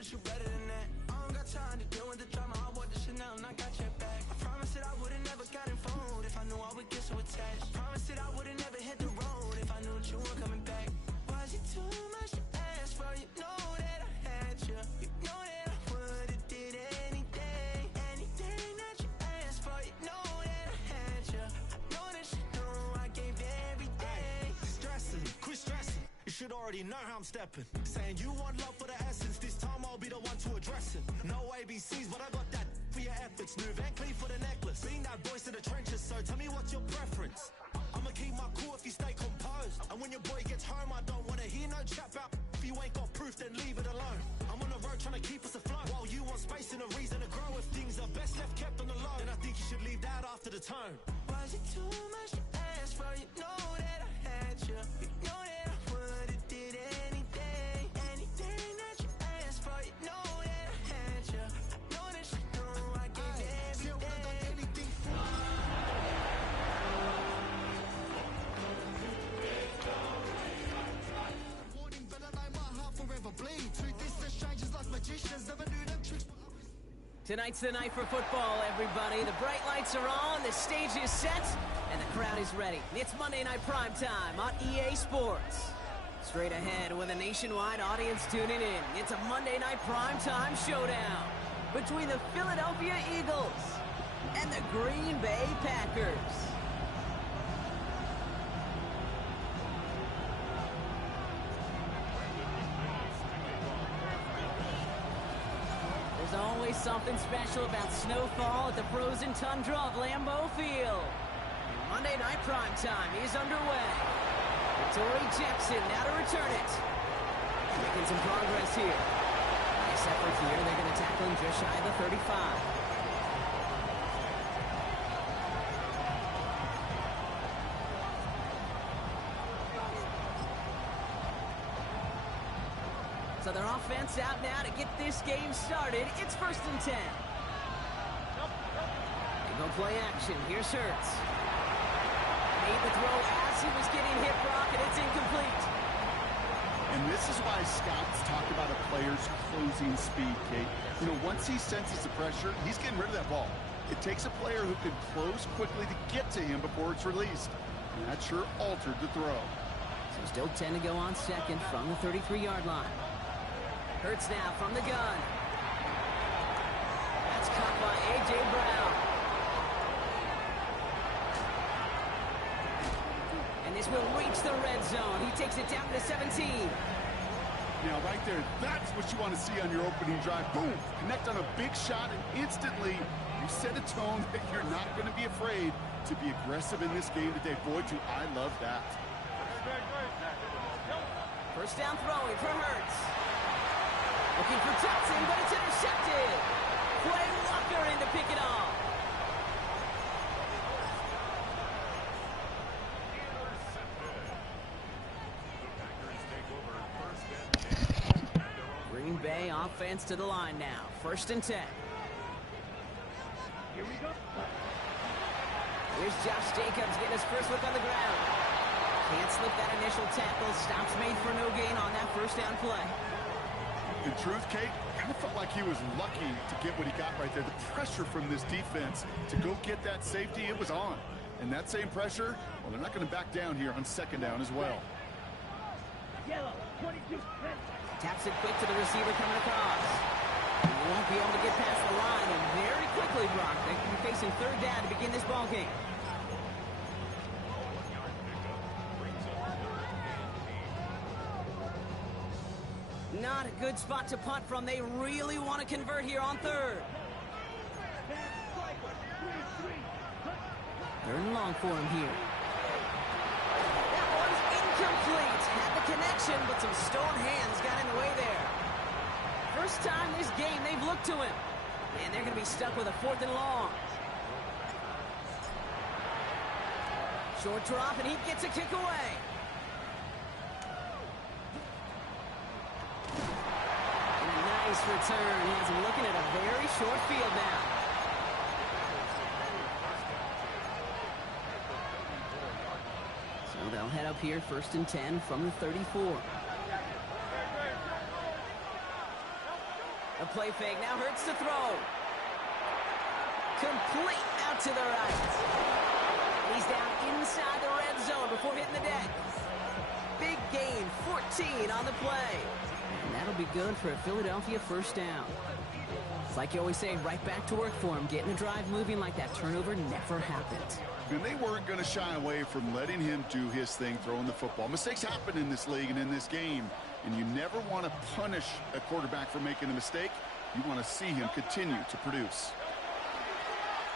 that you better than that. I don't got time to deal with the drama. I bought the Chanel and I got your back. I promise that I would've never gotten phone if I knew I would get so attached. I promise that I would've never hit the road if I knew that you were coming back. Was it too much to ask for? You know that I had you. You know that I would've did anything, anything that you asked for. You know that I had you. I know that you know I gave everything. Stressing, quit stressing. You should already know how I'm stepping. Saying you want love for the essence. This time I'll be the one to address it. No ABCs, but I got that for your efforts. New Van Cleef for the necklace. Being that voice in the trenches, so tell me what's your preference. I'ma keep my cool if you stay composed. And when your boy gets home, I don't wanna hear no chat about. If you ain't got proof, then leave it alone. I'm on the road trying to keep us afloat. While you want space and a reason to grow. If things are best left kept on the low, then I think you should leave that after the tone. Was it too much to ask for? You know that I had you. You know that I would've did anything, anything that you asked for. You know that I had you. I know that you know I gave everything. See, I would've done anything for you. Warning, better know my heart forever bleed. Truth is, the strangers like magicians never knew them tricks. Tonight's the night for football, everybody. The bright lights are on, the stage is set, and the crowd is ready. It's Monday Night Primetime on EA Sports. Straight ahead with a nationwide audience tuning in, it's a Monday Night Primetime showdown between the Philadelphia Eagles and the Green Bay Packers. There's always something special about snowfall at the frozen tundra of Lambeau Field. Monday Night Primetime is underway. Torrey Jackson now to return it. Making some progress here. Nice effort here. They're going to tackle him just shy of the 35. So their offense out now to get this game started. It's 1st and 10. They go play action. Here's Hurts. Made the throw as he was getting hit, Brock, and it's incomplete. And this is why scouts talk about a player's closing speed, Kate. You know, once he senses the pressure, he's getting rid of that ball. It takes a player who can close quickly to get to him before it's released. And that sure altered the throw. So still 10 to go on second from the 33-yard line. Hurts now from the gun. That's caught by A.J. Brown. And this will reach the red zone. He takes it down to 17. Now, right there, that's what you want to see on your opening drive. Boom! Connect on a big shot, and instantly you set a tone that you're not going to be afraid to be aggressive in this game today. Boy, do I love that. First down throwing for Hurts. Looking for Johnson, but it's intercepted. Quay Walker in to pick it off. Green Bay offense to the line now. 1st and 10. Here we go. Here's Josh Jacobs getting his first look on the ground. Can't slip that initial tackle. Stops made for no gain on that first down play. In truth, Kate, kind of felt like he was lucky to get what he got right there. The pressure from this defense to go get that safety, it was on. And that same pressure, well, they're not going to back down here on 2nd down as well. Yellow, 22. Taps it quick to the receiver coming across. He won't be able to get past the line, and very quickly, Brock, they can be facing 3rd down to begin this ball game. Not a good spot to punt from. They really want to convert here on 3rd. 3rd and long for him here. That one's incomplete. Had the connection, but some stone hands got in the way there. First time this game they've looked to him. And they're going to be stuck with a 4th and long. Short drop, and he gets a kick away. Nice return. He has him looking at a very short field now. So they'll head up here 1st and 10 from the 34. A play fake, now Hurts to throw. Complete out to the right. And he's down inside the red zone before hitting the deck. Big gain, 14 on the play. And that'll be good for a Philadelphia first down. It's like you always say, right back to work for him. Getting a drive moving like that turnover never happened. And they weren't going to shy away from letting him do his thing, throwing the football. Mistakes happen in this league and in this game. And you never want to punish a quarterback for making a mistake. You want to see him continue to produce.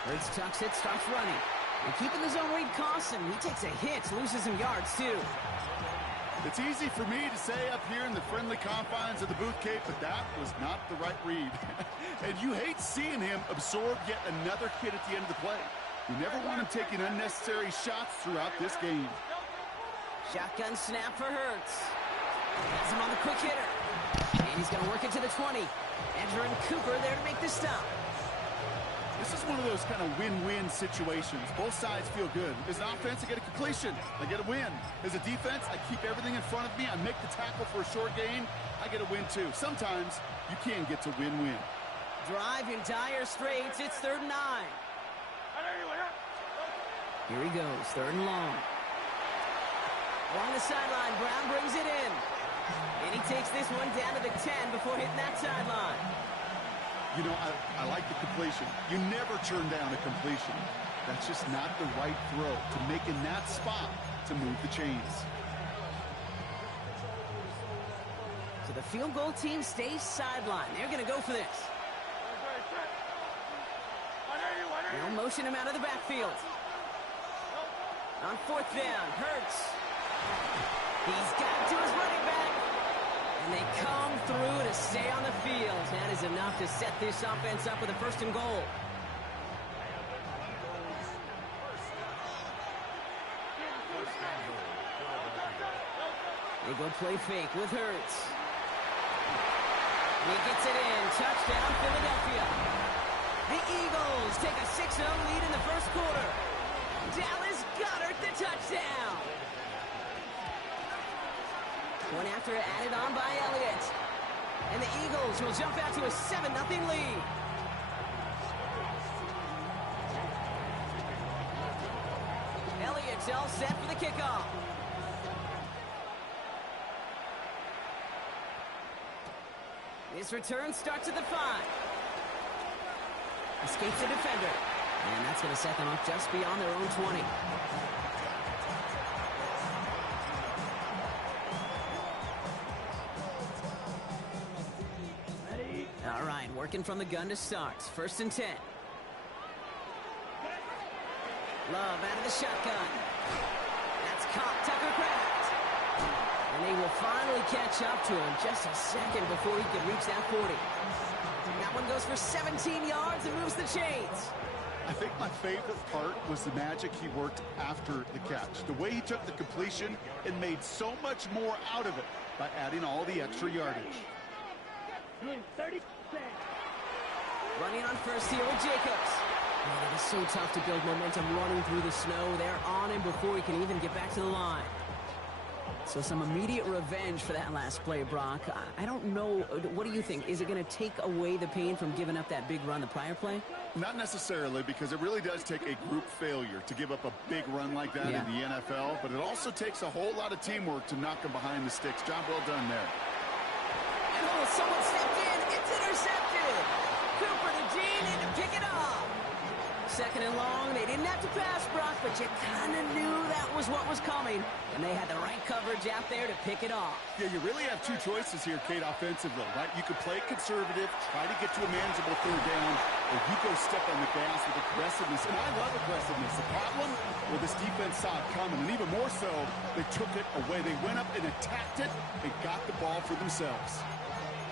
Hurts tucks it, starts running. And keeping the zone read costs him. He takes a hit, loses some yards too. It's easy for me to say up here in the friendly confines of the booth, Kate, but that was not the right read. And you hate seeing him absorb yet another hit at the end of the play. You never want him taking unnecessary shots throughout this game. Shotgun snap for Hurts. Has him on the quick hitter. And he's going to work it to the 20. Edger and Cooper there to make the stop. This is one of those kind of win-win situations. Both sides feel good. As an offense, I get a completion. I get a win. As a defense, I keep everything in front of me. I make the tackle for a short gain. I get a win, too. Sometimes you can get to win-win. Drive in dire straits. It's 3rd and 9. Here he goes, 3rd and long. Along the sideline, Brown brings it in. And he takes this one down to the 10 before hitting that sideline. You know, I like the completion. You never turn down a completion. That's just not the right throw to make in that spot to move the chains. So the field goal team stays sidelined. They're going to go for this. They'll motion him out of the backfield. On 4th down, Hurts. He's got to his running back. And they come through to stay on the field. That is enough to set this offense up with a 1st and goal. They go play fake with Hurts. And he gets it in. Touchdown, Philadelphia. The Eagles take a 6-0 lead in the 1st quarter. Dallas Goedert the touchdown. One after added on by Elliott. And the Eagles will jump out to a 7-0 lead. Elliott's all set for the kickoff. This return starts at the 5. Escapes the defender. And that's going to set them up just beyond their own 20. All right, working from the gun to start. 1st and 10. Love out of the shotgun. That's caught. Tucker Kraft. And they will finally catch up to him just a second before he can reach that 40. That one goes for 17 yards and moves the chains. I think my favorite part was the magic he worked after the catch. The way he took the completion and made so much more out of it by adding all the extra yardage. 30%. Running on first here with Jacobs. Man, it is so tough to build momentum running through the snow. They're on him before he can even get back to the line. So some immediate revenge for that last play, Brock. I don't know. What do you think? Is it going to take away the pain from giving up that big run the prior play? Not necessarily, because it really does take a group failure to give up a big run like that in the NFL. But it also takes a whole lot of teamwork to knock him behind the sticks. Job well done there. And someone stepped in. It's intercepted. Cooper to Gene in to pick it off. 2nd and long. They didn't have to pass, Brock, but you kind of knew that was what was coming. And they had the right coverage out there to pick it off. Yeah, you really have 2 choices here, Kate, offensively, right? You could play conservative, try to get to a manageable 3rd down, or you go step on the gas with aggressiveness. And I love aggressiveness. The problem, well, this defense saw it coming, and even more so, they took it away. They went up and attacked it and got the ball for themselves.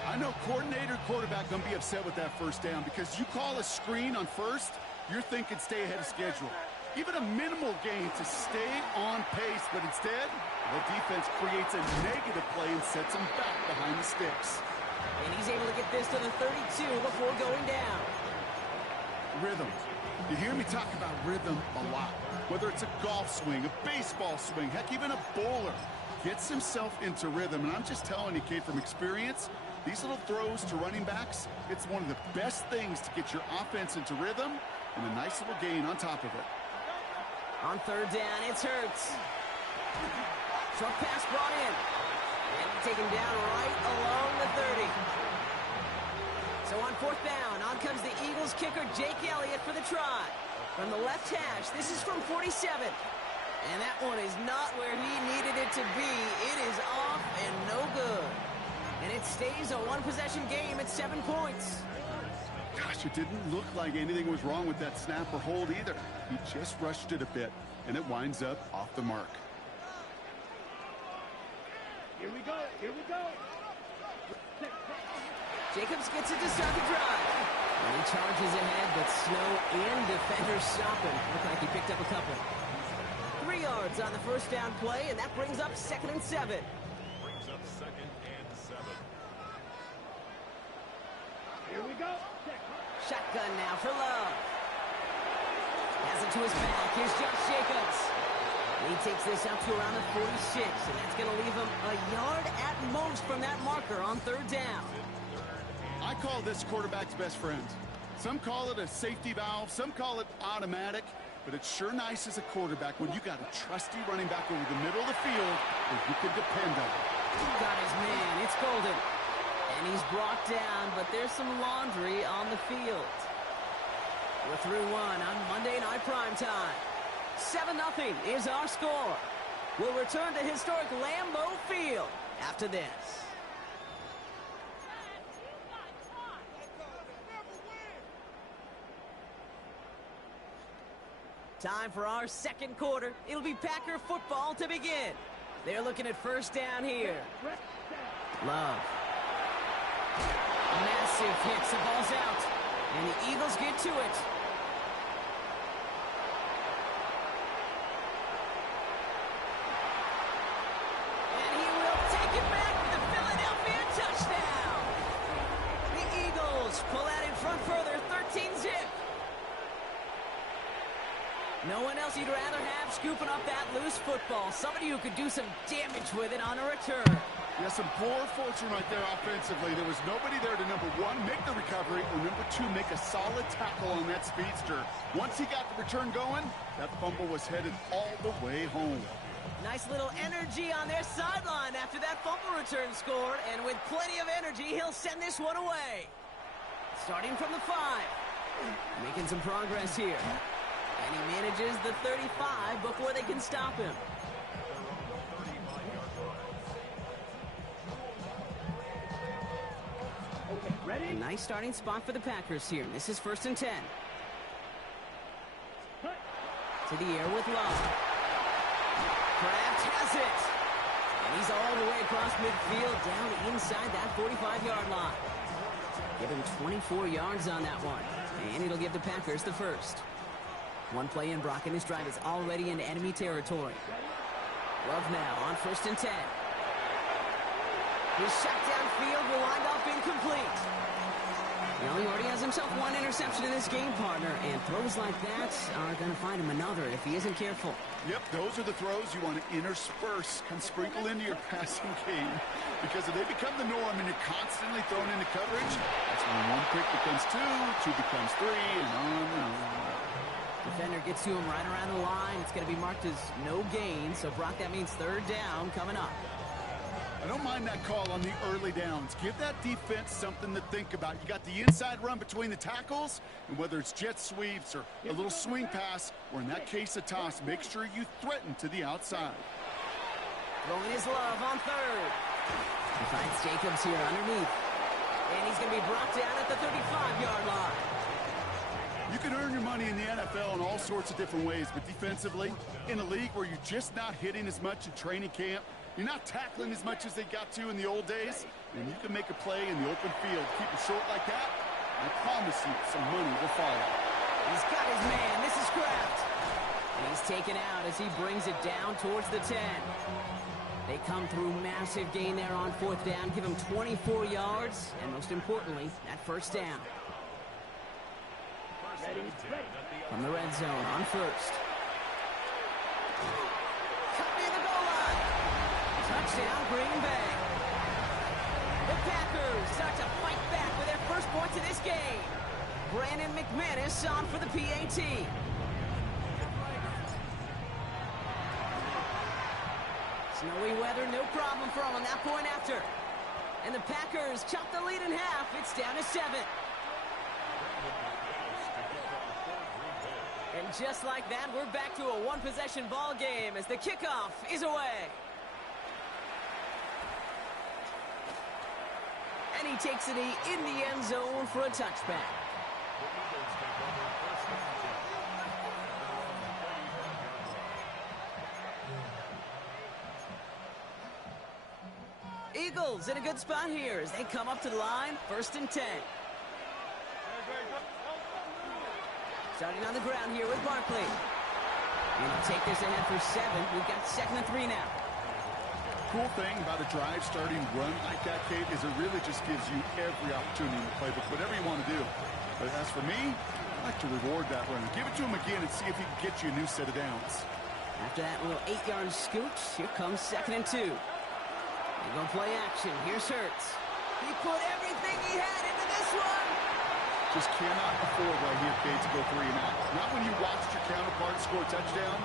I know coordinator, quarterback going to be upset with that 1st down because you call a screen on 1st, you're thinking stay ahead of schedule. Even a minimal gain to stay on pace, but instead, the defense creates a negative play and sets them back behind the sticks. And he's able to get this to the 32 before going down. Rhythm. You hear me talk about rhythm a lot. Whether it's a golf swing, a baseball swing, heck, even a bowler gets himself into rhythm. And I'm just telling you, Kate, from experience, These little throws to running backs, it's one of the best things to get your offense into rhythm and a nice little gain on top of it. On third down, it's Hurts. Short pass brought in. And taken down right along the 30. So on fourth down, on comes the Eagles kicker, Jake Elliott, for the try. From the left hash, this is from 47. And that one is not where he needed it to be. It is off and no good. And it stays a one-possession game at 7 points. Gosh, it didn't look like anything was wrong with that snap or hold either. He just rushed it a bit, and it winds up off the mark. Here we go. Here we go. Jacobs gets it to start the drive. And he charges ahead, but Snow and defenders stop him. Looked like he picked up a couple. 3 yards on the first down play, and that brings up 2nd and 7. Brings up 2nd and 7. Here we go. Shotgun now for Love. Has it to his back. Here's Josh Jacobs. He takes this up to around the 46, and that's going to leave him a yard at most from that marker on third down. I call this quarterback's best friend. Some call it a safety valve, some call it automatic, but it's sure nice as a quarterback when you got a trusty running back over the middle of the field that you can depend on. Got his man. It's Golden. And he's brought down, but there's some laundry on the field. We're through one on Monday Night Primetime. 7-0 is our score. We'll return to historic Lambeau Field after this. Time for our second quarter. It'll be Packer football to begin. They're looking at first down here. Love. Massive hits. The ball's out. And the Eagles get to it. And he will take it back for the Philadelphia touchdown. The Eagles pull out in front further, 13-zip. No one else you'd rather have scooping up that loose football. Somebody who could do some damage with it on a return. Yeah, some poor fortune right there offensively. There was nobody there to, number one, make the recovery, or number two, make a solid tackle on that speedster. Once he got the return going, that fumble was headed all the way home. Nice little energy on their sideline after that fumble return scored, and with plenty of energy, he'll send this one away. Starting from the 5. Making some progress here. And he manages the 35 before they can stop him. Okay, ready? A nice starting spot for the Packers here. This is 1st and 10. To the air with Love. Kraft has it. And he's all the way across midfield, down inside that 45-yard line. Give him 24 yards on that one. And it'll give the Packers the first. One play in, Brock, and this drive is already into enemy territory. Love now on 1st and 10. His shot downfield will wind up incomplete. Well, he already has himself one interception in this game, partner, and throws like that are going to find him another if he isn't careful. Yep, those are the throws you want to intersperse and sprinkle into your passing game, because if they become the norm and you're constantly thrown into coverage, that's when one pick becomes two becomes three, and on and on. Defender gets to him right around the line. It's going to be marked as no gain. So, Brock, that means third down coming up. I don't mind that call on the early downs. Give that defense something to think about. You got the inside run between the tackles, and whether it's jet sweeps or a little swing pass, or in that case a toss, make sure you threaten to the outside. Throwing his Love on third. He finds Jacobs here underneath. And he's going to be brought down at the 35-yard line. You can earn your money in the NFL in all sorts of different ways, but defensively, in a league where you're just not hitting as much in training camp, you're not tackling as much as they got to in the old days, and you can make a play in the open field. Keep it short like that, I promise you some money will follow. He's got his man. This is Kraft. And he's taken out as he brings it down towards the 10. They come through massive gain there on 4th down, give him 24 yards, and most importantly, that first down. From the red zone on 1st. Cut near the goal line. Touchdown, Green Bay. The Packers start to fight back with their first points of this game. Brandon McManus on for the PAT. Snowy weather, no problem for him on that point after. And the Packers chop the lead in half. It's down to 7. And just like that, we're back to a one-possession ball game as the kickoff is away. And he takes it in the end zone for a touchback. Eagles in a good spot here as they come up to the line, 1st and 10. Starting on the ground here with Barkley. Gonna take this ahead for 7. We've got 2nd and 3 now. Cool thing about a drive starting run like that, Kate, is it really just gives you every opportunity in the playbook, whatever you want to do. But as for me, I like to reward that run. Give it to him again and see if he can get you a new set of downs. After that little 8-yard scooch, here comes 2nd and 2. They're going to play action. Here's Hurts. He put everything he had into this one. Just cannot afford right here, Kate, to go 3 and out. Not when you watched your counterpart score a touchdown.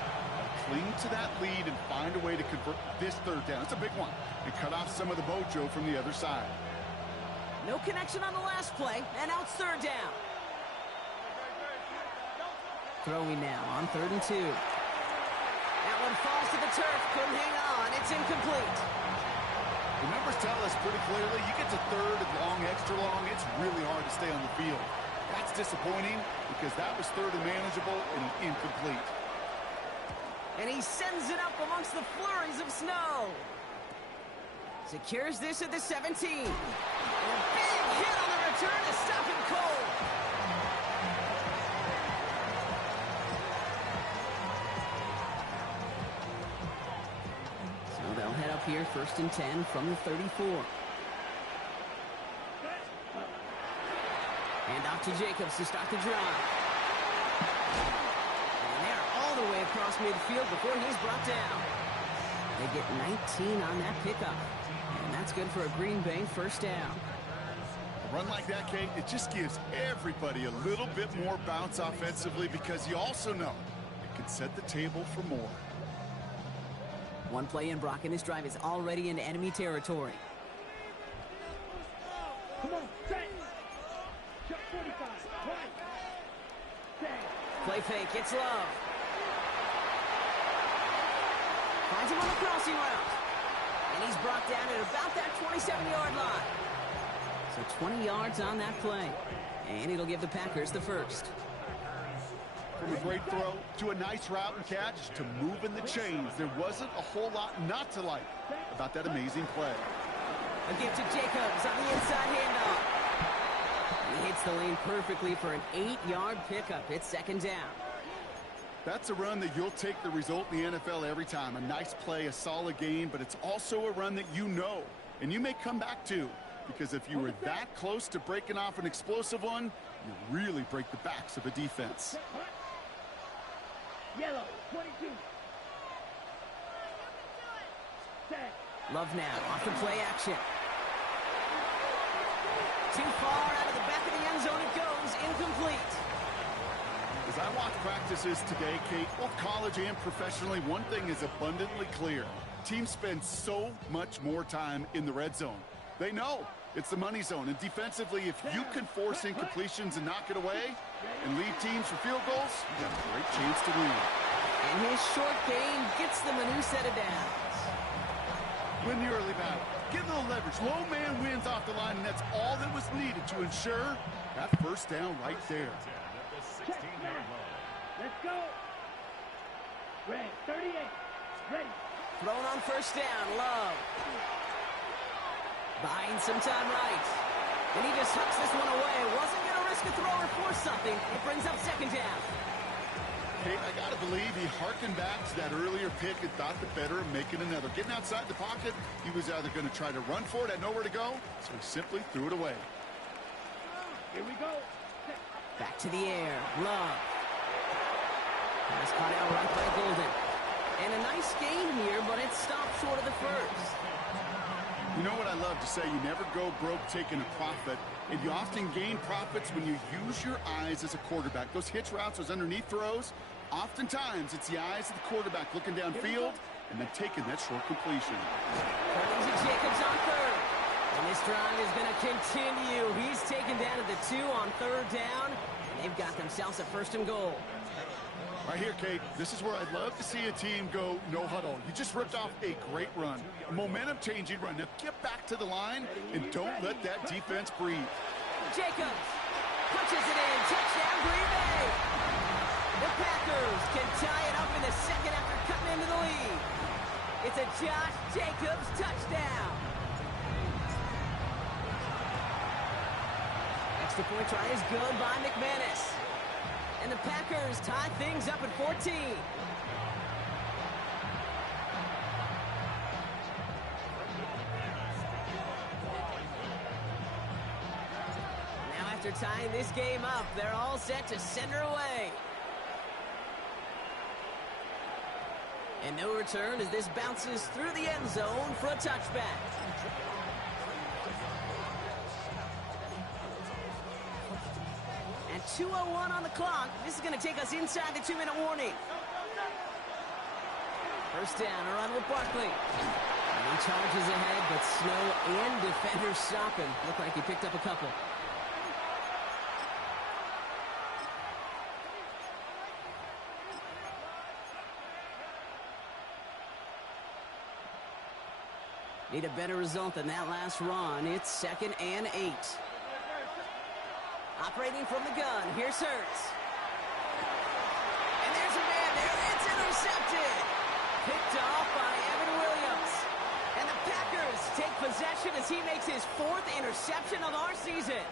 Cling to that lead and find a way to convert this 3rd down. It's a big one. And cut off some of the mojo from the other side. No connection on the last play, and now it's 3rd down. Throwing now on 3rd and 2. That one falls to the turf. Couldn't hang on. It's incomplete. The numbers tell us pretty clearly, you get to 3rd and long, extra long, it's really hard to stay on the field. That's disappointing because that was 3rd and manageable and incomplete. And he sends it up amongst the flurries of snow. Secures this at the 17. And a big hit on the return to stop him cold. So they'll head up here 1st and 10 from the 34. And off to Jacobs to start the drive. And they're all the way across midfield before he's brought down. They get 19 on that pickup. And that's good for a Green Bay 1st down. A run like that, Kate, it just gives everybody a little bit more bounce offensively because you also know it can set the table for more. One play in, Brock, and this drive is already into enemy territory. Come on, set. Check 45. Right. Set. Play fake, it's Love. Finds him on the crossing route. And he's brought down at about that 27-yard line. So 20 yards on that play. And it'll give the Packers the 1st. From a great throw to a nice route and catch to moving the chains, there wasn't a whole lot not to like about that amazing play. A give to Jacobs on the inside handoff. He hits the lane perfectly for an 8-yard pickup. It's 2nd down. That's a run that you'll take the result in the NFL every time. A nice play, a solid game, but it's also a run that you know and you may come back to, because if you were that close to breaking off an explosive one, you really break the backs of a defense. Yellow, 22. Set. Love now, off the play action. Too far out of the back of the end zone it goes, incomplete. As I watch practices today, Kate, both college and professionally, one thing is abundantly clear. Teams spend so much more time in the red zone. They know it's the money zone, and defensively, if you can force incompletions and knock it away and lead teams for field goals, you have a great chance to win. And his short game gets them a new set of downs. Win the early battle. Get a little leverage. Low man wins off the line, and that's all that was needed to ensure that 1st down right there. Let's go. Red, 38. Ready. Thrown on 1st down, Love. Buying some time right. And he just hucks this one away. Wasn't going to risk a throw or force something. It brings up 2nd down. Hey, I got to believe he harkened back to that earlier pick and thought the better of making another. Getting outside the pocket, he was either going to try to run for it, had nowhere to go, so he simply threw it away. Here we go. Back to the air. Love. Pass caught out right by Golden. And a nice gain here, but it stopped short of the 1st. You know what I love love to say you never go broke taking a profit, and you often gain profits when you use your eyes as a quarterback. Those hitch routes, those underneath throws, oftentimes it's the eyes of the quarterback looking downfield and then taking that short completion. Brings it Jacobs on third. And this drive is going to continue. He's taken down at the 2 on third down, and they've got themselves a first and goal. Right here, Kate, this is where I'd love to see a team go no huddle. You just ripped off a great run, a momentum-changing run. Now get back to the line and don't let that defense breathe. Jacobs punches it in. Touchdown, Green Bay. The Packers can tie it up in the second after cutting into the lead. It's a Josh Jacobs touchdown. Extra point try is good by McManus. And the Packers tie things up at 14. Now after tying this game up, they're all set to send her away. And no return as this bounces through the end zone for a touchback. And 2:01 on the clock. This is going to take us inside the 2-minute warning. First down, a run with Barkley. And he charges ahead, but Snow and defenders stop him. Looked like he picked up a couple. Need a better result than that last run. It's 2nd and 8. Operating from the gun, here's Hurts. And there's a man there, it's intercepted. Picked off by Evan Williams. And the Packers take possession as he makes his 4th interception of our season.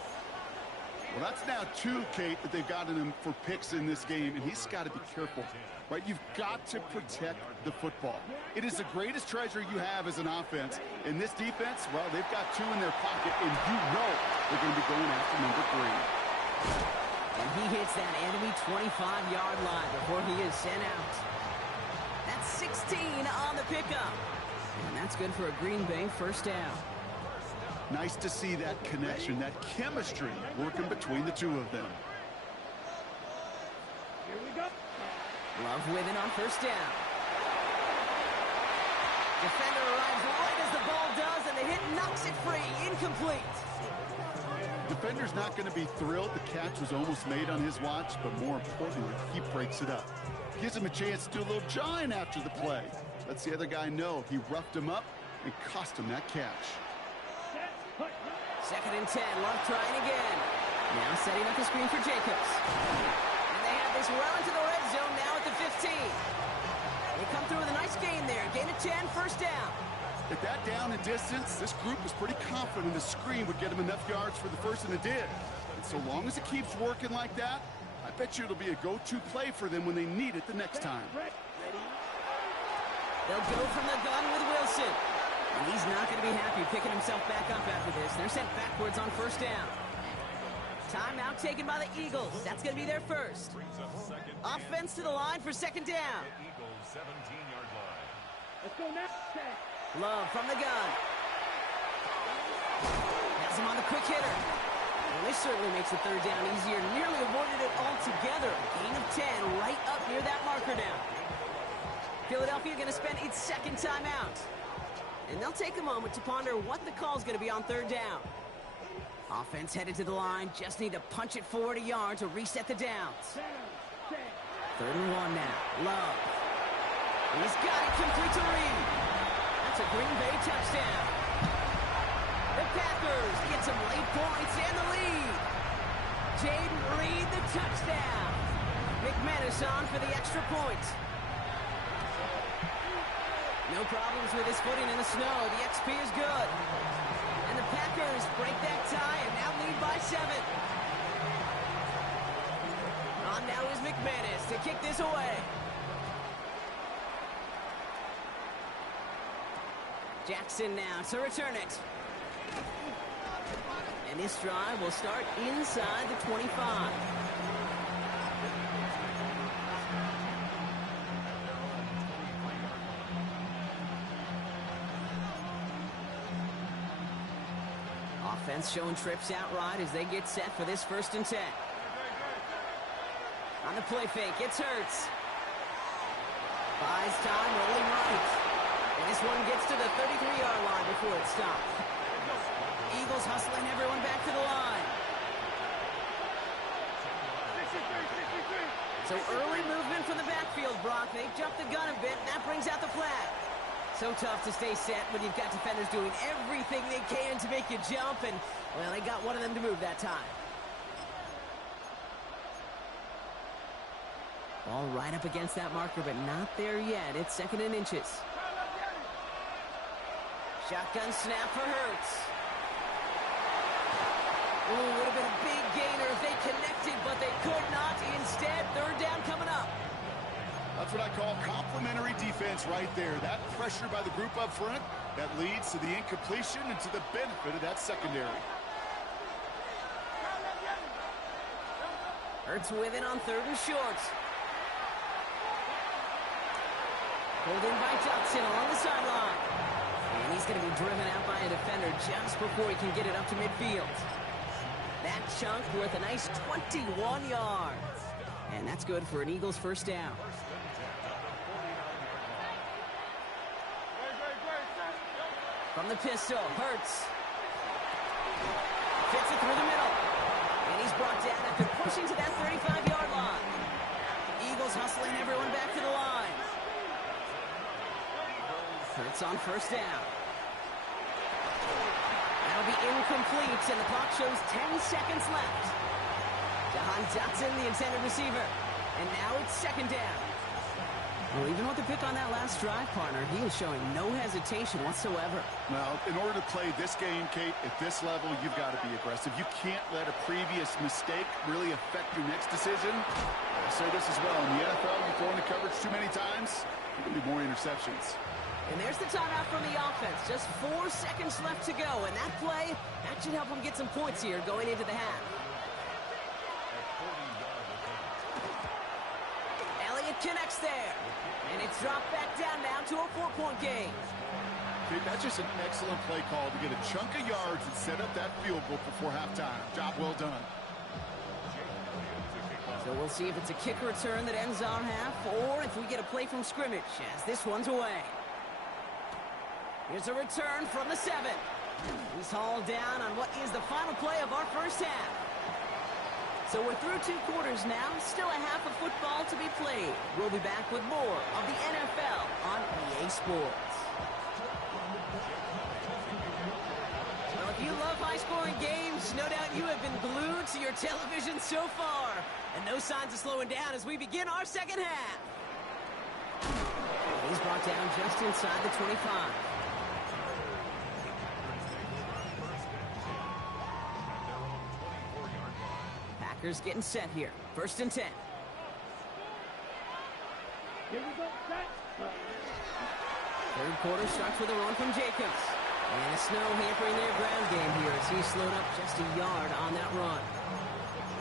Well, that's now 2, Kate, that they've gotten him for picks in this game, and he's got to be careful, right? You've got to protect the football. It is the greatest treasure you have as an offense. In this defense, well, they've got 2 in their pocket, and you know they're going to be going after number 3. And he hits that enemy 25-yard line before he is sent out. That's 16 on the pickup. And that's good for a Green Bay first down. Nice to see that connection, that chemistry working between the 2 of them. Here we go. Love with it on first down. Defender arrives right as the ball does, and the hit knocks it free. Incomplete. Defender's not going to be thrilled the catch was almost made on his watch, but more importantly, he breaks it up. Gives him a chance to do a little jawing after the play. Lets the other guy know he roughed him up and cost him that catch. 2nd and 10, Love trying again. Now setting up the screen for Jacobs. And they have this well into the red zone now at the 15. They come through with a nice gain there. Gain of 10, first down. At that down and distance, this group was pretty confident the screen would get them enough yards for the first, and it did. And so long as it keeps working like that, I bet you it'll be a go-to play for them when they need it the next time. They'll go from the gun with Wilson. And he's not going to be happy picking himself back up after this. They're sent backwards on first down. Timeout taken by the Eagles. That's going to be their first. Offense to the line for 2nd down. Eagles 17-yard line. Let's go now. Love from the gun. Has him on the quick hitter. Well, this certainly makes the 3rd down easier. Nearly avoided it altogether. Gain of 10 right up near that marker down. Philadelphia going to spend its 2nd timeout. And they'll take a moment to ponder what the call is going to be on 3rd down. Offense headed to the line. Just need to punch it forward a yard to reset the downs. 3rd and 1 now. Love. He's got it complete to Reed. That's a Green Bay touchdown. The Packers get some late points and the lead. Jaden Reed, the touchdown. McManus on for the extra point. No problems with his footing in the snow. The XP is good. And the Packers break that tie and now lead by 7. On now is McManus to kick this away. Jackson now to return it. And this drive will start inside the 25. Defense showing trips out right as they get set for this 1st and 10. On the play fake, it's Hurts. Buys time, rolling right. And this one gets to the 33-yard line before it stops. Eagles hustling everyone back to the line. So early movement from the backfield, Brock. They jumped the gun a bit, and that brings out the flag. So tough to stay set when you've got defenders doing everything they can to make you jump, and, well, they got one of them to move that time. Ball right up against that marker, but not there yet. It's 2nd and inches. Shotgun snap for Hurts. Ooh, would have been a big gainer if they connected, but they could not. Instead, 3rd down coming up. That's what I call complimentary defense right there. That pressure by the group up front, that leads to the incompletion and to the benefit of that secondary. Hurts with it on 3rd and short. Pulled in by Johnson along the sideline. And he's going to be driven out by a defender just before he can get it up to midfield. That chunk worth a nice 21 yards. And that's good for an Eagles 1st down. From the pistol, Hurts. Fits it through the middle. And he's brought down after pushing to that 35-yard line. Eagles hustling everyone back to the line. Hurts on 1st down. That'll be incomplete, and the clock shows 10 seconds left. Jahan Dotson, the intended receiver. And now it's 2nd down. Well, even with the pick on that last drive, partner, he is showing no hesitation whatsoever. Well, in order to play this game, Kate, at this level, you've got to be aggressive. You can't let a previous mistake really affect your next decision. I say this as well. In the NFL, you throw into coverage too many times, there's going to be more interceptions. And there's the timeout from the offense. Just 4 seconds left to go. And that play, that should help them get some points here going into the half. Elliott connects there. And it's dropped back down now to a 4-point game. Okay, that's just an excellent play call to get a chunk of yards and set up that field goal before halftime. Job well done. So we'll see if it's a kick return that ends our half or if we get a play from scrimmage as this one's away. Here's a return from the 7. He's hauled down on what is the final play of our 1st half. So we're through 2 quarters now, still a half of football to be played. We'll be back with more of the NFL on EA Sports. Well, if you love high-scoring games, no doubt you have been glued to your television so far. And no signs of slowing down as we begin our 2nd half. He's brought down just inside the 25. Packers getting set here. 1st and 10. Here we go, set. 3rd quarter starts with a run from Jacobs. And the snow hampering their ground game here as he slowed up just a yard on that run.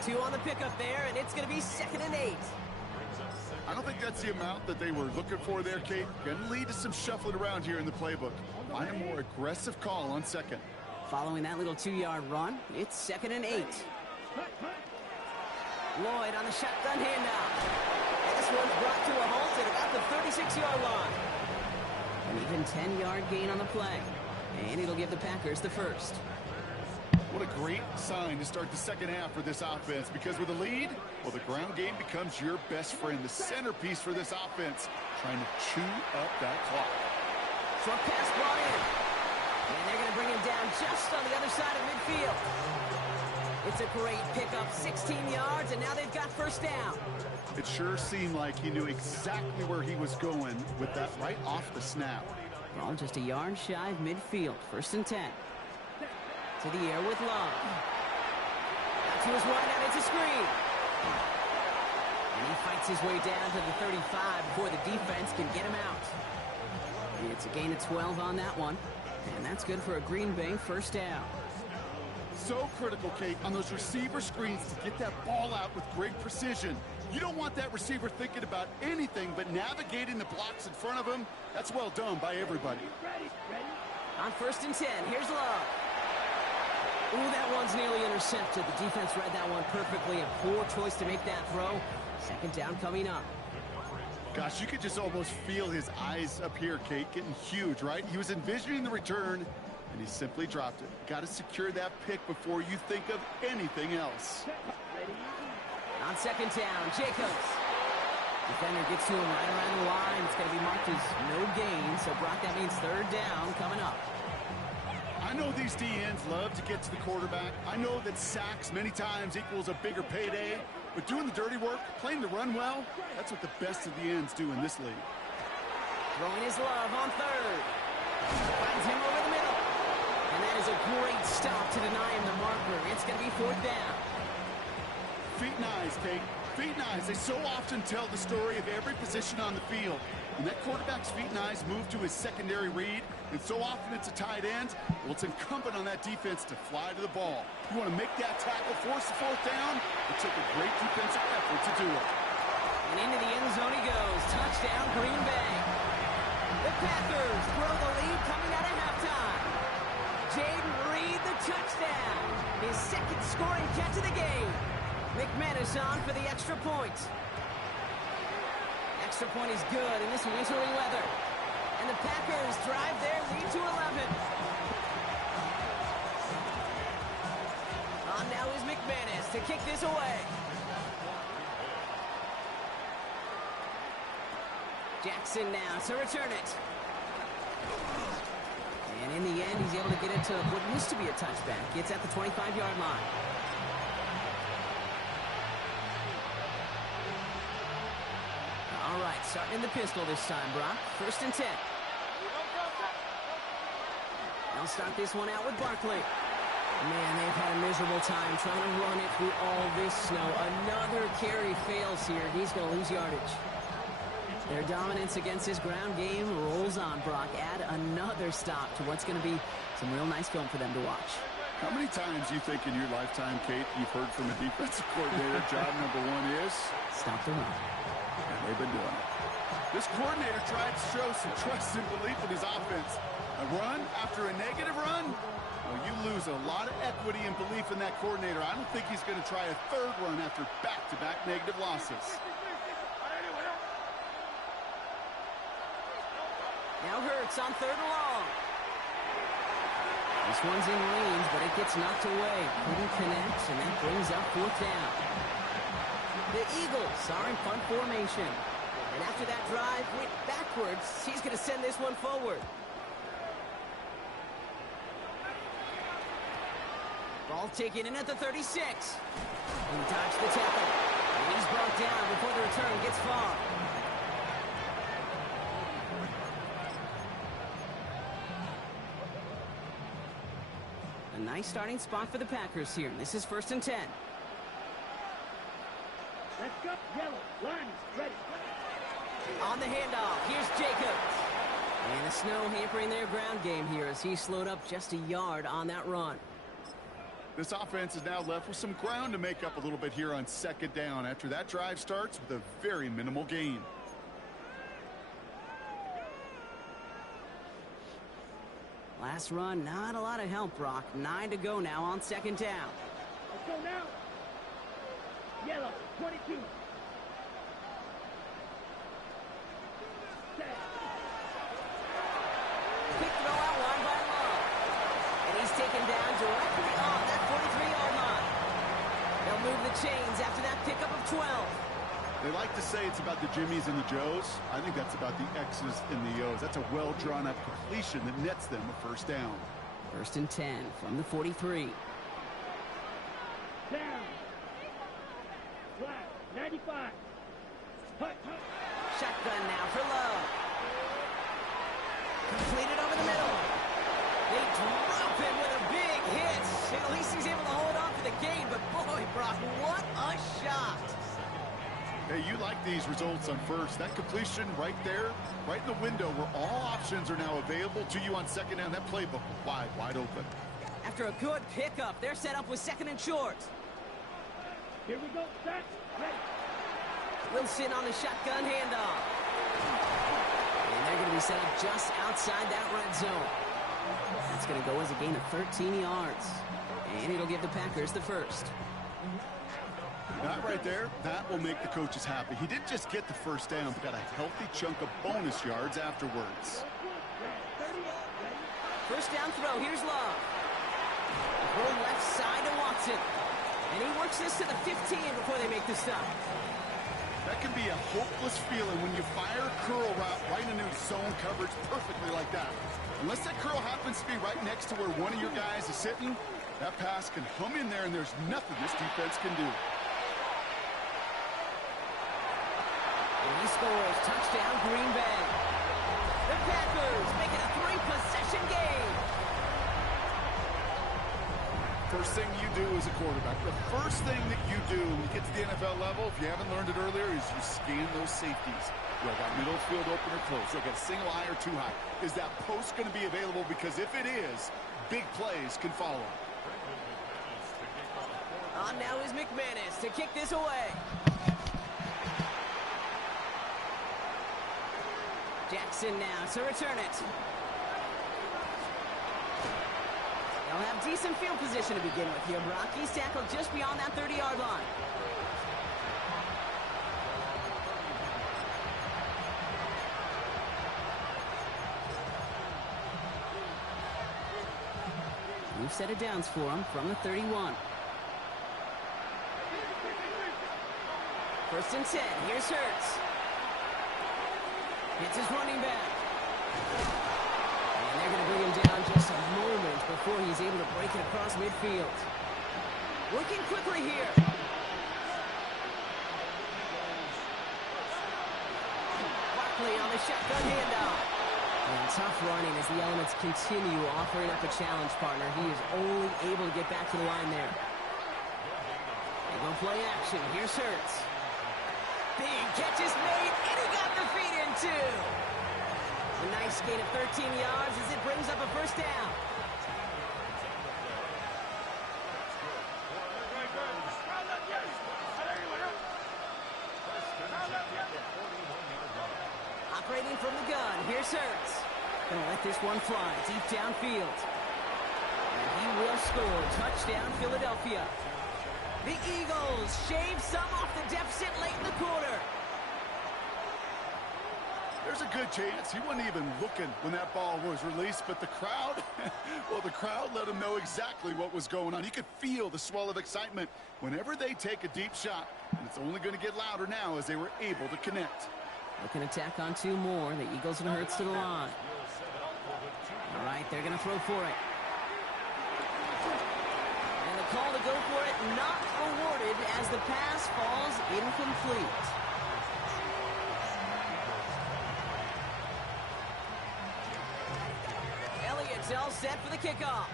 2 on the pickup there, and it's going to be 2nd and 8. I don't think that's the amount that they were looking for there, Kate. Going to lead to some shuffling around here in the playbook. Find a more aggressive call on 2nd. Following that little 2-yard run, it's 2nd and 8. Lloyd on the shotgun handoff. And this one's brought to a halt at about the 36-yard line. An even 10-yard gain on the play. And it'll give the Packers the 1st. What a great sign to start the 2nd half for this offense, because with a lead, well, the ground game becomes your best friend, the centerpiece for this offense, trying to chew up that clock. Short pass brought in. And they're going to bring him down just on the other side of midfield. It's a great pickup, 16 yards, and now they've got 1st down. It sure seemed like he knew exactly where he was going with that right off the snap. Well, just a yard shy of midfield. 1st and 10. To the air with Love. Out to his right, and it's a screen. And he fights his way down to the 35 before the defense can get him out. It's a gain of 12 on that one. And that's good for a Green Bay 1st down. So critical, Kate, on those receiver screens to get that ball out with great precision. You don't want that receiver thinking about anything but navigating the blocks in front of him. That's well done by everybody. On 1st and 10, here's Love. Ooh, that one's nearly intercepted. The defense read that one perfectly. A poor choice to make that throw. Second down coming up. Gosh, you could just almost feel his eyes up here, Kate, getting huge, right? He was envisioning the return, and he simply dropped it. Got to secure that pick before you think of anything else. On second down, Jacobs. Defender gets to him right around the line. It's going to be marked as no gain. So, Brock, that means third down coming up. I know these DNs love to get to the quarterback. I know that sacks many times equals a bigger payday. But doing the dirty work, playing the run well, that's what the best of the ends do in this league. Throwing his love on third. Finds him over the middle. And that is a great stop to deny him the marker. It's going to be fourth down. Feet and eyes, Kate. Feet and eyes. They so often tell the story of every position on the field. When that quarterback's feet and eyes move to his secondary read, and so often it's a tight end, well, it's incumbent on that defense to fly to the ball. You want to make that tackle, force the fourth down, it took a great defensive effort to do it. And into the end zone he goes. Touchdown, Green Bay. The Packers throw the lead coming out of halftime. Jaden Reed, the touchdown. His second scoring catch of the game. McManus on for the extra point. Extra point is good in this wintry weather. And the Packers drive their lead to 11. On now is McManus to kick this away. Jackson now to return it. And in the end, he's able to get it to what used to be a touchback. It's at the 25-yard line. All right, starting in the pistol this time, Brock. First and 10. They'll start this one out with Barkley. Man, they've had a miserable time trying to run it through all this snow. Another carry fails here. He's going to lose yardage. Their dominance against his ground game rolls on, Brock. Add another stop to what's going to be some real nice film for them to watch. How many times do you think in your lifetime, Kate, you've heard from a defensive coordinator, job number one is? Stop the run. And they've been doing it. This coordinator tried to show some trust and belief in his offense. A run after a negative run? Well, you lose a lot of equity and belief in that coordinator. I don't think he's going to try a third run after back-to-back negative losses. Now Hurts on third and long. This one's in range, but it gets knocked away. Couldn't connect, and that brings up fourth down. The Eagles are in punt formation. And after that drive went backwards, he's going to send this one forward. Ball taken in at the 36. He dodged the tackle. And he's brought down before the return gets far. A nice starting spot for the Packers here. This is first and 10. Let's go. Yellow. Line is ready. On the handoff, here's Jacobs. And the snow hampering their ground game here as he slowed up just a yard on that run. This offense is now left with some ground to make up a little bit here on second down after that drive starts with a very minimal gain. Last run, not a lot of help, Brock. 9 to go now on second down. Let's go now. Yellow. 22. Quick throw out wide by Love. And he's taken down directly on that 43-yard line. They'll move the chains after that pickup of 12. They like to say it's about the Jimmies and the Joes. I think that's about the X's and the O's. That's a well-drawn-up completion that nets them a first down. First and 10 from the 43. Down. Flat. 95. Hut. Shotgun now for Love. Completed over the middle. They drop him with a big hit. At least he's able to hold on for the gain. But boy, Brock, what a shot. Hey, you like these results on first. That completion right there, right in the window where all options are now available to you on second down. That playbook wide open. After a good pickup, they're set up with second and short. Here we go. Set. Ready. Wilson on the shotgun handoff. And they're going to be set up just outside that red zone. That's going to go as a gain of 13 yards. And it'll give the Packers the first. That right there, that will make the coaches happy. He didn't just get the first down, but got a healthy chunk of bonus yards afterwards. First down throw. Here's Love. Throw left side to Watson. And he works this to the 15 before they make the stop. That can be a hopeless feeling when you fire a curl route right into zone coverage perfectly like that. Unless that curl happens to be right next to where one of your guys is sitting, that pass can hum in there and there's nothing this defense can do. And he scores. Touchdown, Green Bay. The Packers make it a 3-possession game. First thing you do as a quarterback, the first thing that you do when you get to the NFL level, if you haven't learned it earlier, is you scan those safeties. Do I got middle field open or close? Do I got a single high or too high? Is that post going to be available? Because if it is, big plays can follow. On now is McManus to kick this away. Jackson now to return it. They'll have decent field position to begin with here, Brock. He's tackled just beyond that 30-yard line. New set of downs for him from the 31. First and 10. Here's Hurts. It's his running back. And they're going to bring him down just a moment before he's able to break it across midfield. Working quickly here. Barkley on the shotgun handoff. And tough running as the elements continue offering up a challenge partner. He is only able to get back to the line there. They go play action. Here's Hurts. Big catch is made, and he got the feet in too. A nice gain of 13 yards as it brings up a first down. Operating from the gun, here's Hurts. Gonna let this one fly deep downfield. And he will score. Touchdown, Philadelphia. The Eagles shave some off the deficit late in the quarter. There's a good chance he wasn't even looking when that ball was released, but the crowd, well, the crowd let him know exactly what was going on. You could feel the swell of excitement whenever they take a deep shot, and it's only going to get louder now as they were able to connect. Looking to tack on two more. The Eagles and Hurts to the line. All right, they're going to throw for it. And the call to go for it not awarded as the pass falls incomplete. Elliott's all set for the kickoff.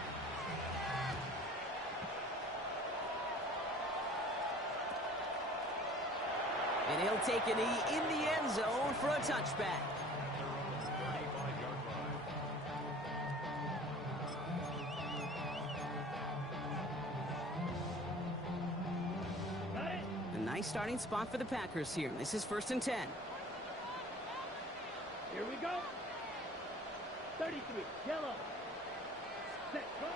And he'll take a knee in the end zone for a touchback. A nice starting spot for the Packers here. This is 1st and 10. Here we go. 33, yellow. Set, go.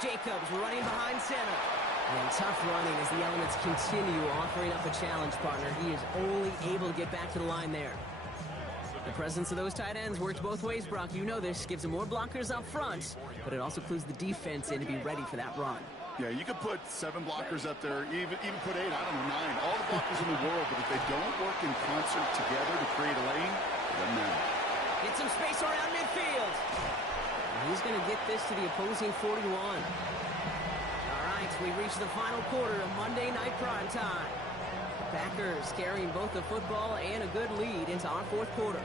Jacobs running behind center. And tough running as the elements continue offering up a challenge partner. He is only able to get back to the line there. The presence of those tight ends works both ways, Brock. You know this. Gives them more blockers up front, but it also clues the defense in to be ready for that run. Yeah, you could put 7 blockers up there, even put 8, I don't know, 9. All the blockers in the world, but if they don't work in concert together to create a lane, it doesn't matter. Get some space around midfield. And he's going to get this to the opposing 41. We reach the final quarter of Monday Night Prime Time. The Packers carrying both the football and a good lead into our 4th quarter.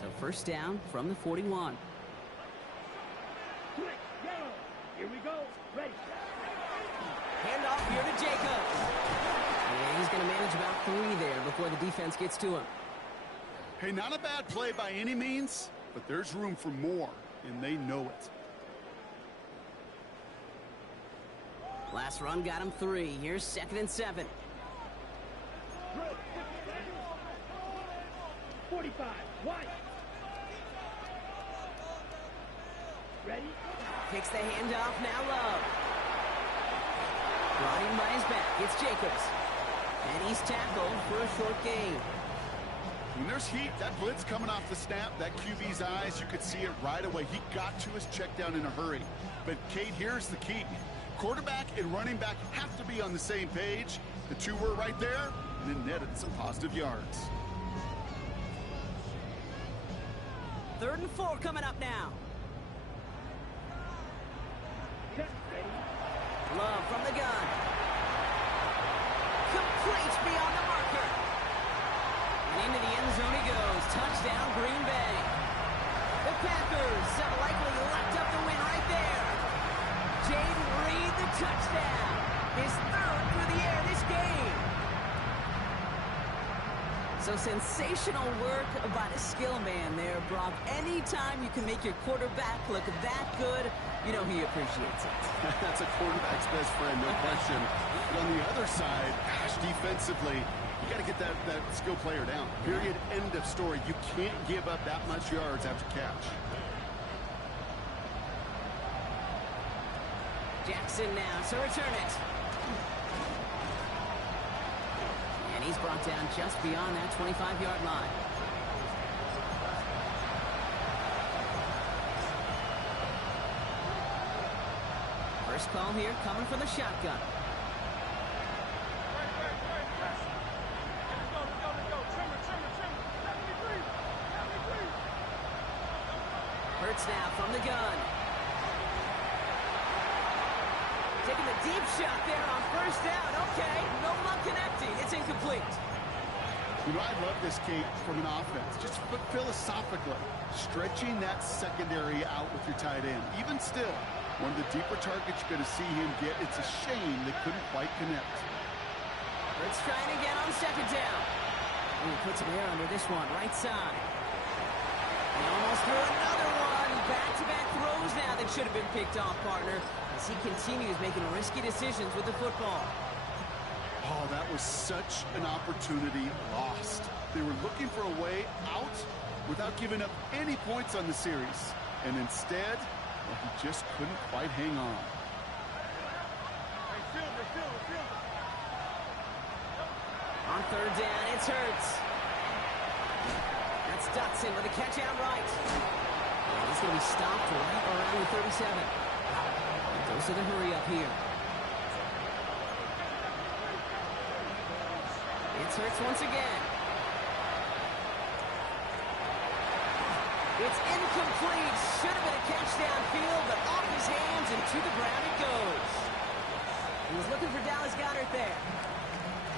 So first down from the 41. Quick, yellow. Here we go. Ready. Handoff here to Jacobs. And he's going to manage about 3 there before the defense gets to him. Hey, not a bad play by any means, but there's room for more, and they know it. Last run got him 3. Here's 2nd and 7. 45. Wide. Ready? Kicks the handoff, now Love. Brought in by his back, it's Jacobs. And he's tackled for a short gain. When there's heat, that blitz coming off the snap, that QB's eyes, you could see it right away. He got to his check down in a hurry. But, Kate, here's the key. Quarterback and running back have to be on the same page. The two were right there, and then netted some positive yards. 3rd and 4 coming up now. Love from the gun. Complete beyond the marker. And into the end zone he goes. Touchdown, Green Bay. The Packers have likely locked up the win right there. Jaden Reed, the touchdown. His 3rd through the air this game. So sensational work by the skill man there, Brock. Anytime you can make your quarterback look that good, you know he appreciates it. That's a quarterback's best friend, no question. But on the other side, gosh, defensively, you got to get that skill player down. Period, end of story. You can't give up that much yards after catch. Jackson now to return it. And he's brought down just beyond that 25-yard line. First call here coming from the shotgun. Hurts now from the gun. Taking the deep shot there on 1st down. Okay, no luck connecting. It's incomplete. You know, I love this, Kate, from an offense. Just philosophically, stretching that secondary out with your tight end. Even still, one of the deeper targets you're going to see him get. It's a shame they couldn't quite connect. Let's try it again on 2nd down. Ooh, puts him there under this one, right side. He almost threw another one. Back-to-back throws now that should have been picked off, partner, as he continues making risky decisions with the football. Oh, that was such an opportunity lost. They were looking for a way out without giving up any points on the series. And instead, well, he just couldn't quite hang on. On 3rd down, it's Hurts. That's Dotson with a catch out right. And he's going to be stopped right around the 37. Goes to the hurry up here. It's Hurts once again. It's incomplete. Should have been a catch downfield, but off his hands and to the ground it goes. He was looking for Dallas Goedert there.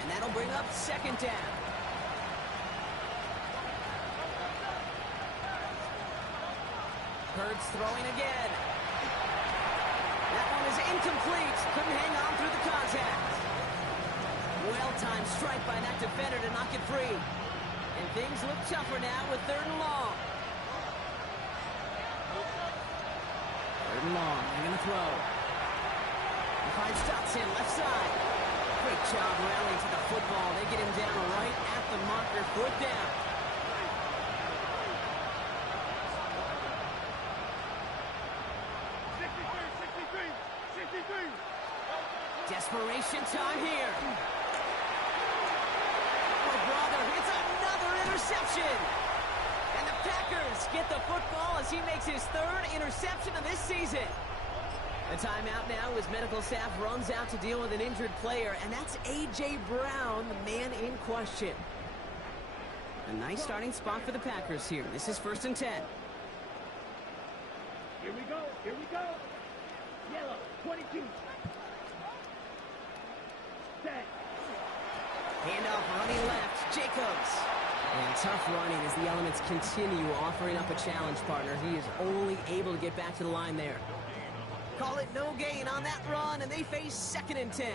And that'll bring up 2nd down. Hurts throwing again. That one is incomplete. Couldn't hang on through the contact. Well-timed strike by that defender to knock it free. And things look tougher now with 3rd and long. 3rd and long. They're going to throw. He finds Dotson left side. Great job rallying to the football. They get him down right at the marker. 4th down. Desperation time here. Oh, brother, it's another interception. And the Packers get the football as he makes his 3rd interception of this season. The timeout now as medical staff runs out to deal with an injured player, and that's A.J. Brown, the man in question. A nice starting spot for the Packers here. This is 1st and 10. Here we go. Here we go. Yellow, 22. Set. Handoff running left, Jacobs. And tough running as the elements continue offering up a challenge, partner. He is only able to get back to the line there. Call it no gain on that run, and they face 2nd and 10.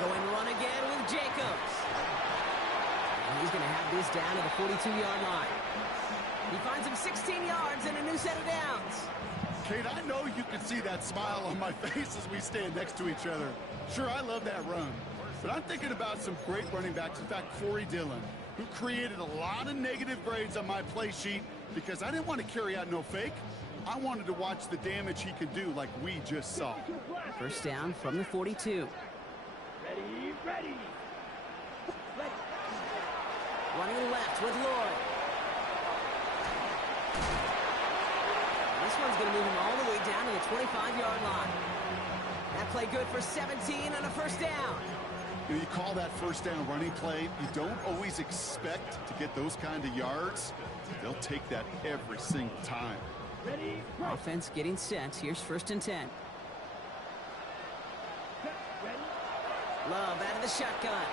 Going run again with Jacobs. And he's going to have this down to the 42-yard line. He finds him 16 yards and a new set of downs. Kate, I know you can see that smile on my face as we stand next to each other. Sure, I love that run. But I'm thinking about some great running backs. In fact, Corey Dillon, who created a lot of negative grades on my play sheet because I didn't want to carry out no fake. I wanted to watch the damage he could do like we just saw. First down from the 42. Ready. Running left with Lloyd. This one's going to move him all the way down to the 25-yard line. That play good for 17 and a first down. You call that first down running play. You don't always expect to get those kind of yards. They'll take that every single time. Ready. Offense getting set. Here's first and 10. Love out of the shotgun.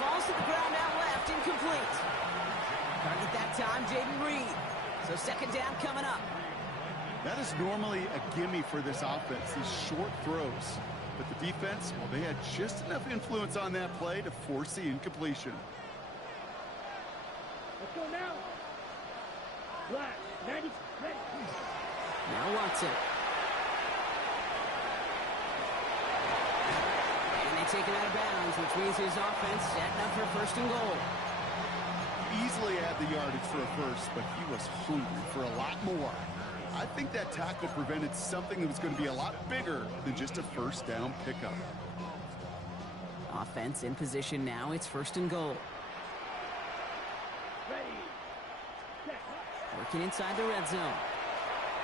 Falls to the ground out left. Incomplete. Target that time, Jaden Reed. So second down coming up. That is normally a gimme for this offense, these short throws. But the defense, well, they had just enough influence on that play to force the incompletion. Let's go now. Black, 90, ready. Now Watson. And they take it out of bounds, which means his offense setting up for first and goal. Easily had the yardage for a first, but he was hungry for a lot more. I think that tackle prevented something that was going to be a lot bigger than just a first down pickup. Offense in position now. It's first and goal. Ready. Set. Working inside the red zone.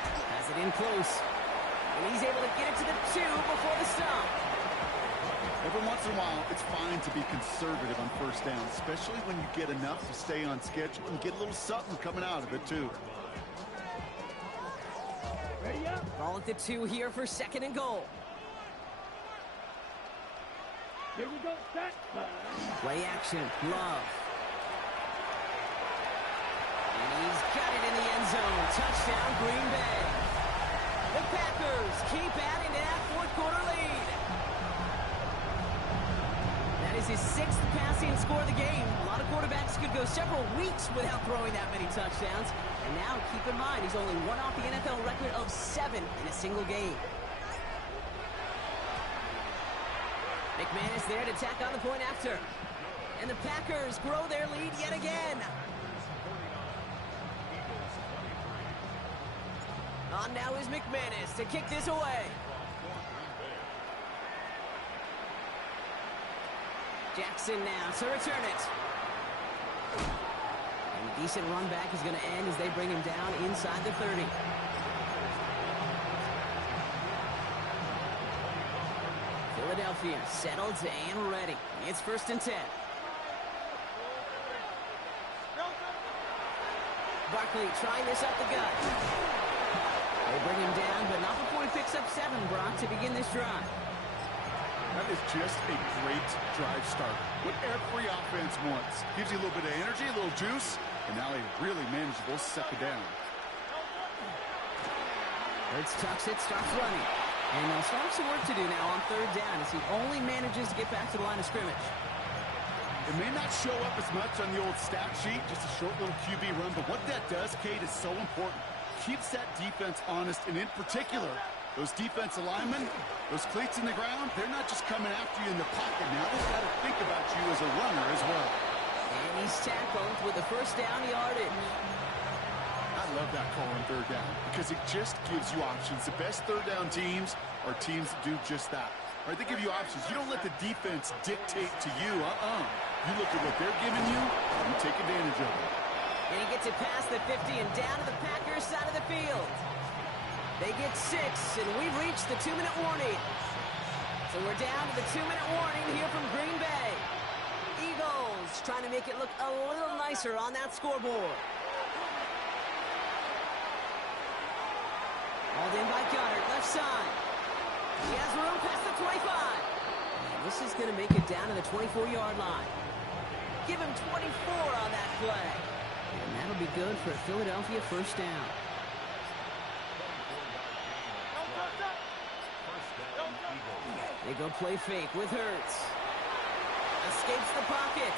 Has it in close. And he's able to get it to the 2 before the stop. Every once in a while, it's fine to be conservative on first down, especially when you get enough to stay on schedule and get a little something coming out of it, too. Ready up. Ball at the 2 here for second and goal. Here we go. Set. Play action. Love. And he's got it in the end zone. Touchdown, Green Bay. The Packers keep adding to that fourth quarter lead. That is his 6th passing score of the game. A lot of quarterbacks could go several weeks without throwing that many touchdowns. And now, keep in mind, he's only one off the NFL record of 7 in a single game. McManus there to tack on the point after. And the Packers grow their lead yet again. On now is McManus to kick this away. Jackson now to return it. And a decent run back is going to end as they bring him down inside the 30. Philadelphia settled and ready. It's first and 10. Barkley trying this up the gut. They bring him down, but not before he picks up 7, Brock, to begin this drive. That is just a great drive starter. What every offense wants. Gives you a little bit of energy, a little juice, and now a really manageable second down. Hurts tucks it, starts running. And he'll start some work to do now on third down as he only manages to get back to the line of scrimmage. It may not show up as much on the old stat sheet, just a short little QB run, but what that does, Kate, is so important. Keeps that defense honest, and in particular, those defensive linemen, those cleats in the ground, they're not just coming after you in the pocket. Now they've got to think about you as a runner as well. And he's tackled with the first down yardage. I love that call on third down because it just gives you options. The best third down teams are teams that do just that. Right? They give you options. You don't let the defense dictate to you. You look at what they're giving you, and you take advantage of it. And he gets it past the 50 and down to the Packers side of the field. They get 6, and we've reached the 2-minute warning. So we're down to the 2-minute warning here from Green Bay. Eagles trying to make it look a little nicer on that scoreboard. Hauled in by Goddard, left side. He has room past the 25. And this is going to make it down to the 24-yard line. Give him 24 on that play. And that'll be good for a Philadelphia first down. They go play fake with Hurts. Escapes the pocket.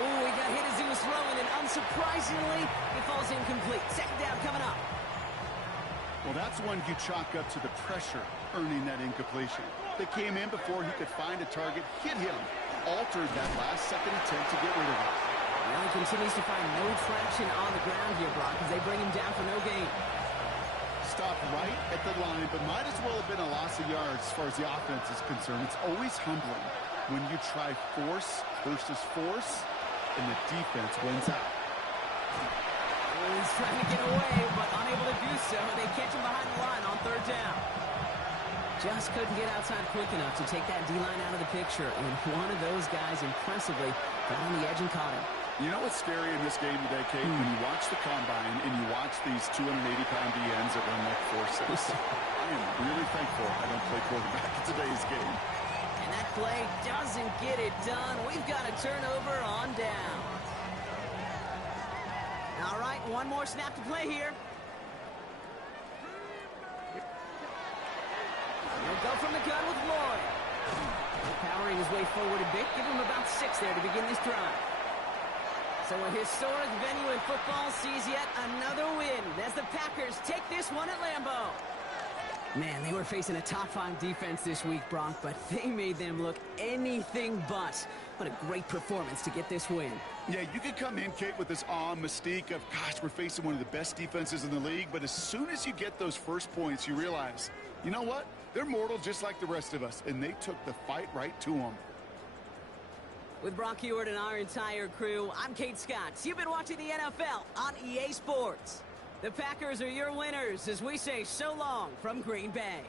Oh, he got hit as he was throwing, and unsurprisingly, it falls incomplete. Second down coming up. Well, that's one you chalk up to the pressure earning that incompletion. They came in before he could find a target, hit him, altered that last-second attempt to get rid of it. Well, he continues to find no traction on the ground here, Brock, as they bring him down for no gain. Stopped right at the line, but might as well have been a loss of yards as far as the offense is concerned. It's always humbling when you try force versus force, and the defense wins out. Well, he's trying to get away, but unable to do so. They catch him behind the line on third down. Just couldn't get outside quick enough to take that D-line out of the picture, and one of those guys impressively got on the edge and caught him. You know what's scary in this game today, Kate? When you watch the combine and you watch these 280-pound DNs that run like 4.6. I am really thankful I don't play quarterback in today's game. And that play doesn't get it done. We've got a turnover on down. All right, one more snap to play here. He'll go from the gun with Lloyd. Powering his way forward a bit. Give him about 6 there to begin this drive. So a historic venue in football sees yet another win as the Packers take this one at Lambeau. Man, they were facing a top-5 defense this week, Bronk, but they made them look anything but. What a great performance to get this win. Yeah, you could come in, Kate, with this awe and mystique of, gosh, we're facing one of the best defenses in the league, but as soon as you get those first points, you realize, you know what? They're mortal just like the rest of us, and they took the fight right to them. With Brock Heward and our entire crew, I'm Kate Scott. You've been watching the NFL on EA Sports. The Packers are your winners as we say so long from Green Bay.